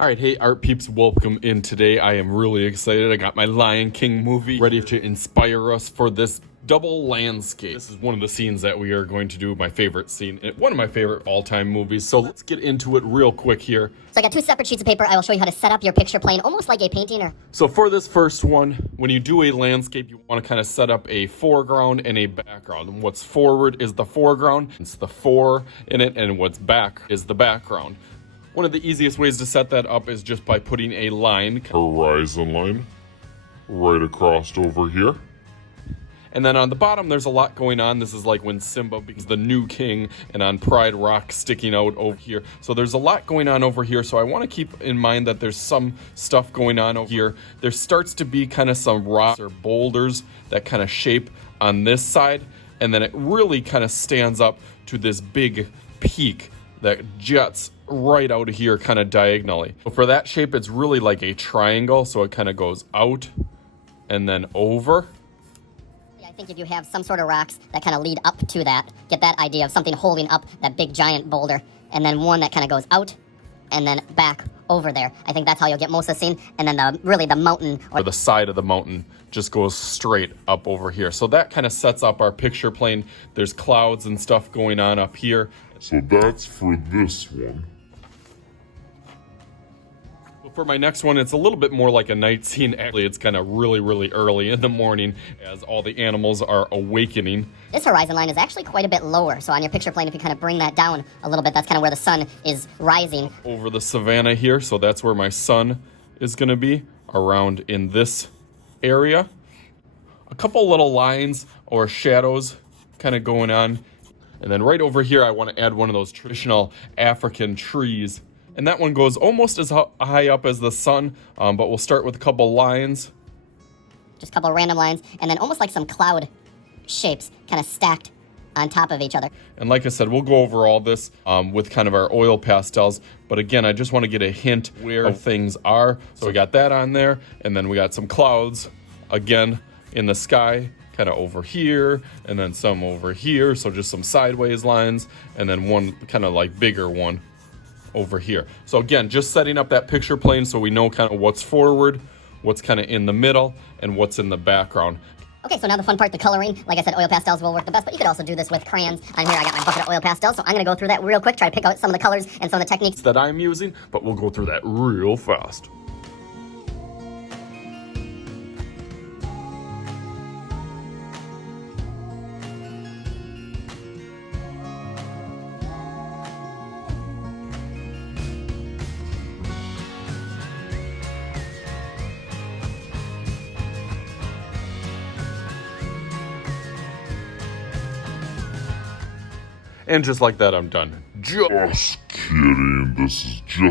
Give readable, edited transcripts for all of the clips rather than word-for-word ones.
All right, hey art peeps, welcome in today. I am really excited. I got my Lion King movie ready to inspire us for this double landscape. This is one of the scenes that we are going to do, my favorite scene, one of my favorite all-time movies. So let's get into it real quick here. So I got two separate sheets of paper. I will show you how to set up your picture plane, almost like a painting. So for this first one, when you do a landscape, you want to kind of set up a foreground and a background. And what's forward is the foreground, it's the fore in it, and what's back is the background. One of the easiest ways to set that up is just by putting a line, horizon line, right across over here. And then on the bottom, there's a lot going on. This is like when Simba becomes the new king and on Pride Rock sticking out over here. So there's a lot going on over here. So I want to keep in mind that there's some stuff going on over here. There starts to be kind of some rocks or boulders that kind of shape on this side. And then it really kind of stands up to this big peak that juts right out of here kind of diagonally. So for that shape, it's really like a triangle. So it kind of goes out and then over. I think if you have some sort of rocks that kind of lead up to that, get that idea of something holding up that big giant boulder, and then one that kind of goes out and then back over there. I think that's how you'll get most of the scene. And then the mountain or the side of the mountain just goes straight up over here. So that kind of sets up our picture plane. There's clouds and stuff going on up here. So that's for this one. For my next one, it's a little bit more like a night scene. Actually, it's kind of really early in the morning as all the animals are awakening. This horizon line is actually quite a bit lower. So on your picture plane, if you kind of bring that down a little bit, that's kind of where the sun is rising. Over the savanna here, so that's where my sun is going to be, around in this area. A couple little lines or shadows kind of going on. And then right over here, I want to add one of those traditional African trees. And that one goes almost as high up as the sun, but we'll start with a couple lines. Just a couple random lines, and then almost like some cloud shapes kind of stacked on top of each other. And like I said, we'll go over all this with kind of our oil pastels. But again, I just want to get a hint where things are. So we got that on there, and then we got some clouds, again, in the sky, kind of over here, and then some over here. So just some sideways lines, and then one kind of like bigger one over here. So again, just setting up that picture plane so we know kind of what's forward, what's kind of in the middle, and what's in the background. Okay, so now the fun part, the coloring. Like I said, oil pastels will work the best, but you could also do this with crayons. On here, I got my bucket of oil pastels, so I'm going to go through that real quick, try to pick out some of the colors and some of the techniques that I'm using, but we'll go through that real fast. And just like that, I'm done. Just kidding,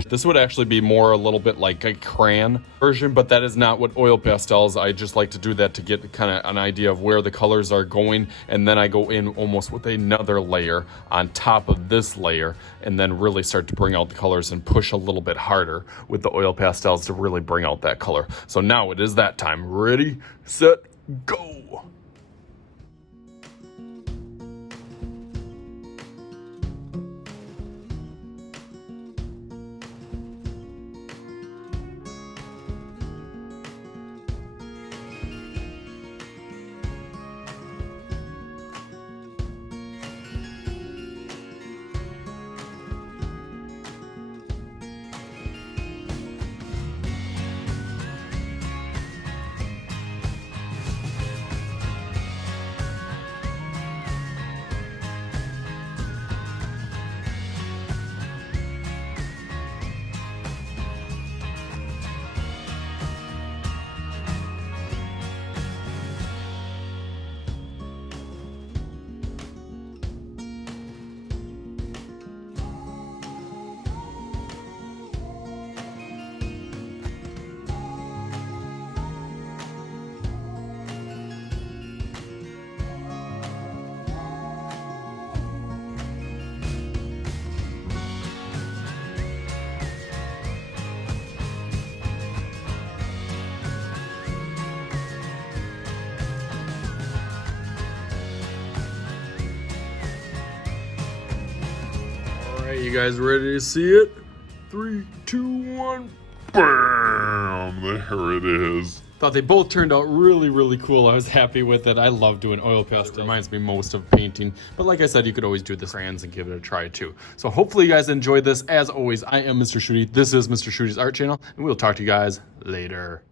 This would actually be more a little bit like a crayon version, but that is not what oil pastels. I just like to do that to get kind of an idea of where the colors are going, and then I go in almost with another layer on top of this layer, and then really start to bring out the colors and push a little bit harder with the oil pastels to really bring out that color. So now it is that time. Ready, set, go! right, you guys ready to see it? 3, 2, 1. Bam! There it is. Thought they both turned out really, really cool. I was happy with it. I love doing oil pastel. It reminds me most of painting. But like I said, you could always do the crayons and give it a try too. So hopefully you guys enjoyed this. As always, I am Mr. Shooty. This is Mr. Shooty's Art Channel, and we'll talk to you guys later.